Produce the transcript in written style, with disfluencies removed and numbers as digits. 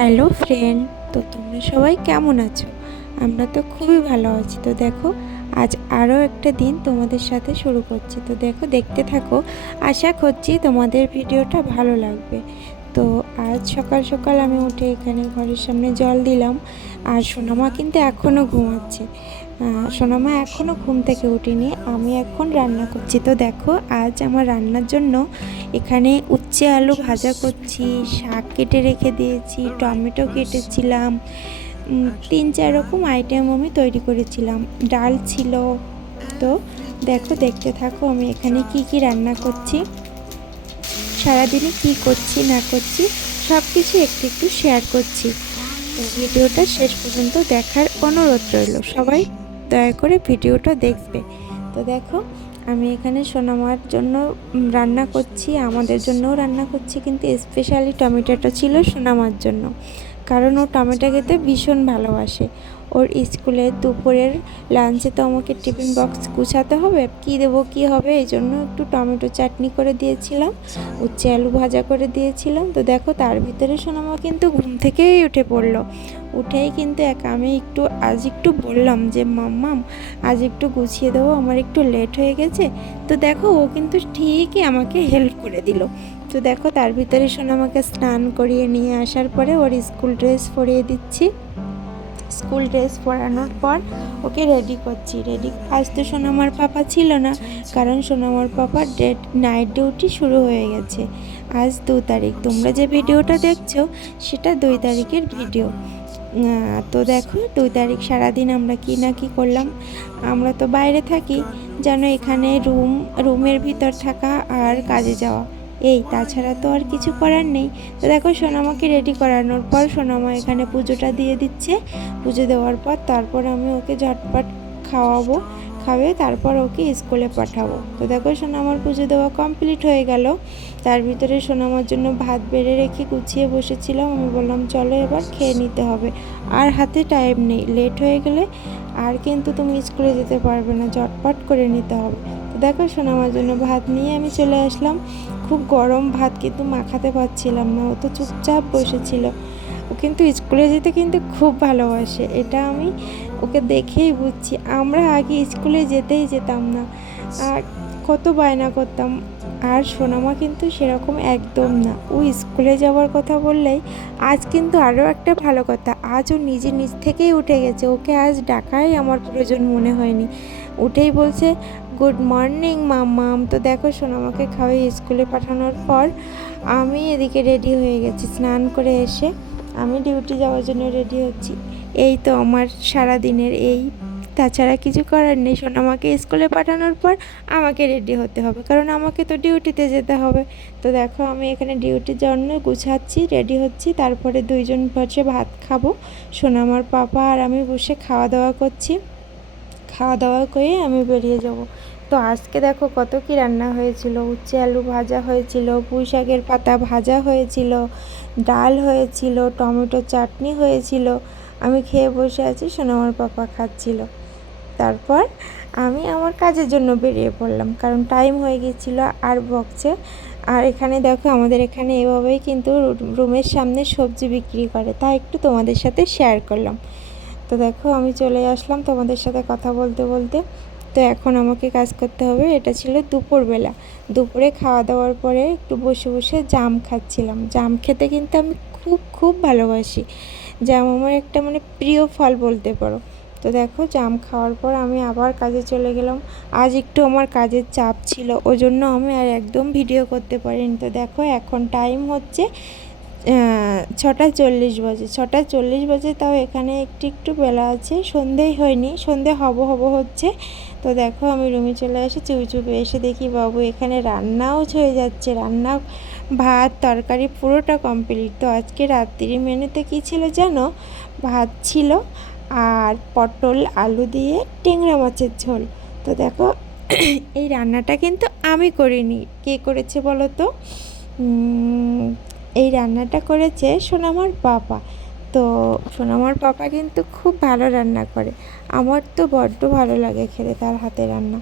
Hello friend, তো তোমরা সবাই কেমন আছো? আমরা তো খুবই ভালো আছি। তো দেখো, আজ আরও একটা দিন তোমাদের সাথে শুরু করছি। তো দেখো, দেখতে থাকো, আশা করছি তোমাদের ভিডিওটা ভালো লাগবে। তো আজ সকাল সকাল আমি উঠে এখানে ঘরের সামনে জল দিলাম, আর সোনামা কিন্তু এখনও ঘুমাচ্ছে। সোনামা এখনও ঘুম থেকে উঠিনি, আমি এখন রান্না করছি। তো দেখো, আজ আমার রান্নার জন্য এখানে উচ্ছে আলু ভাজা করছি, শাক কেটে রেখে দিয়েছি, টমেটো কেটেছিলাম, 3-4 রকম আইটেম আমি তৈরি করেছিলাম, ডাল ছিল। তো দেখো, দেখতে থাকো আমি এখানে কি কি রান্না করছি, সারাদিনে কি করছি না করছি সব কিছু একটু একটু শেয়ার করছি। তো ভিডিওটা শেষ পর্যন্ত দেখার অনুরোধ রইল, সবাই দয়া করে ভিডিওটা দেখবে। তো দেখো, আমি এখানে সোনামার জন্য রান্না করছি, আমাদের জন্যও রান্না করছি, কিন্তু স্পেশালি টমেটোটা ছিল সোনামার জন্য, কারণ ও টমেটো খেতে ভীষণ ভালোবাসে। ওর স্কুলে দুপুরের লাঞ্চে তো আমাকে টিফিন বক্স গুছাতে হবে, কি দেবো কি হবে, এই জন্য একটু টমেটো চাটনি করে দিয়েছিলাম, উচ্ছে আলু ভাজা করে দিয়েছিলাম। তো দেখো, তার ভিতরে সোনামা কিন্তু ঘুম থেকেই উঠে পড়লো। উঠেই কিন্তু আমি আজ একটু বললাম যে মাম্মাম আজ একটু গুছিয়ে দেবো, আমার একটু লেট হয়ে গেছে। তো দেখো, ও কিন্তু ঠিকই আমাকে হেল্প করে দিল। তো দেখো, তার ভিতরে সোনামাকে স্নান করিয়ে নিয়ে আসার পরে ওর স্কুল ড্রেস পরিয়ে দিচ্ছি। স্কুল ড্রেস পরানোর পর ওকে রেডি করছি। আজ তো সোনামার পাপা ছিল না, কারণ সোনামার পাপার নাইট ডিউটি শুরু হয়ে গেছে। আজ 2 তারিখ, তোমরা যে ভিডিওটা দেখছো সেটা 2 তারিখের ভিডিও। তো দেখো, 2 তারিখ সারাদিন আমরা কি না কি করলাম। আমরা তো বাইরে থাকি, যেন এখানে রুমের ভিতর থাকা আর কাজে যাওয়া, তাছাড়া তো আর কিছু করার নেই। তো দেখো, সোনামাকে রেডি করানোর পর সোনামা এখানে পুজোটা দিয়ে দিচ্ছে। পুজো দেওয়ার পর তারপর আমি ওকে ঝটপট খাবে, তারপর ওকে স্কুলে পাঠাবো। তো দেখো, সোনামার পুজো দেওয়া কমপ্লিট হয়ে গেল। তার ভিতরে সোনামার জন্য ভাত বেড়ে রেখে গুছিয়ে বসেছিলাম। আমি বললাম চলো এবার খেয়ে নিতে হবে, আর হাতে টাইম নেই, লেট হয়ে গেলে আর কিন্তু তুমি স্কুলে যেতে পারবে না, ঝটপট করে নিতে হবে। তো দেখো, সোনামার জন্য ভাত নিয়ে আমি চলে আসলাম। খুব গরম ভাত, কিন্তু মাখাতে পারছিলাম না, ও তো চুপচাপ বসেছিল। ও কিন্তু স্কুলে যেতে কিন্তু খুব ভালোবাসে, এটা আমি ওকে দেখেই বুঝছি। আমরা আগে স্কুলে যেতাম না, আর কত বায়না করতাম। আর সোনামা কিন্তু সেরকম একদম না, ও স্কুলে যাওয়ার কথা বললেই, আজ কিন্তু আরও একটা ভালো কথা, আজ ও নিজ থেকেই উঠে গেছে, ওকে আজ ডাকাই আমার প্রয়োজন মনে হয়নি। উঠেই বলছে গুড মর্নিং মাম্মাম। তো দেখো, সোনামাকে খাওয়াই স্কুলে পাঠানোর পর আমি এদিকে রেডি হয়ে গেছি। স্নান করে এসে আমি ডিউটি যাওয়ার জন্য রেডি হচ্ছি। এই তো আমার সারাদিনের তাছাড়া কিছু করার নেই। সোনামাকে স্কুলে পাঠানোর পর আমাকে রেডি হতে হবে, কারণ আমাকে তো ডিউটিতে যেতে হবে। তো দেখো, আমি এখানে ডিউটির জন্য গুছাচ্ছি, রেডি হচ্ছি, তারপরে 2জন বসে ভাত খাবো। সোনামার পাপা আর আমি বসে খাওয়া দাওয়া করছি। খাওয়া দাওয়া করে আমি বেরিয়ে যাব। তো আজকে দেখো কত কি রান্না হয়েছিল, উচ্ছে আলু ভাজা হয়েছিল, পুঁই শাকের পাতা ভাজা হয়েছিল, ডাল হয়েছিল, টমেটো চাটনি হয়েছিল। আমি খেয়ে বসে আছি, সোনামার পাপা খাচ্ছিল। তারপর আমি আমার কাজের জন্য বেরিয়ে পড়লাম, কারণ টাইম হয়ে গেছিলো আর বকছে। আর এখানে দেখো, আমাদের এখানে এভাবেই কিন্তু রুমের সামনে সবজি বিক্রি করে, তাই একটু তোমাদের সাথে শেয়ার করলাম। তো দেখো, আমি চলে আসলাম তোমাদের সাথে কথা বলতে বলতে। তো এখন আমাকে কাজ করতে হবে। এটা ছিল দুপুরবেলা, দুপুরে খাওয়া দাওয়ার পরে একটু বসে বসে জাম খাচ্ছিলাম। জাম খেতে কিন্তু আমি খুব খুব ভালোবাসি, জাম আমার একটা প্রিয় ফল বলতে পারো। তো দেখো, জাম খাওয়ার পর আমি আবার কাজে চলে গেলাম। আজ একটু আমার কাজের চাপ ছিল, ওই জন্য আমি আর একদম ভিডিও করতে পারিনি। তো দেখো, এখন টাইম হচ্ছে 6:40 বাজে। 6:40 বাজে, তাও এখানে একটু বেলা আছে, সন্ধেই হয়নি, সন্ধে হব হচ্ছে। তো দেখো, আমি রুমে চলে আসি, চুপি এসে দেখি বাবু এখানে রান্নাও হয়ে যাচ্ছে। রান্না, ভাত তরকারি পুরোটা কমপ্লিট। তো আজকে রাত্রির মেনুতে কী ছিল জানো? ভাত ছিল, আর পটল আলু দিয়ে ট্যাংরা মাছের ঝোল। তো দেখো, এই রান্নাটা কিন্তু আমি করিনি, কে করেছে বলো তো? এই রান্নাটা করেছে সোনামার পাপা। তো সোনামার পাপা কিন্তু খুব ভালো রান্না করে, আমার তো বড্ড ভালো লাগে খেতে তার হাতে রান্না।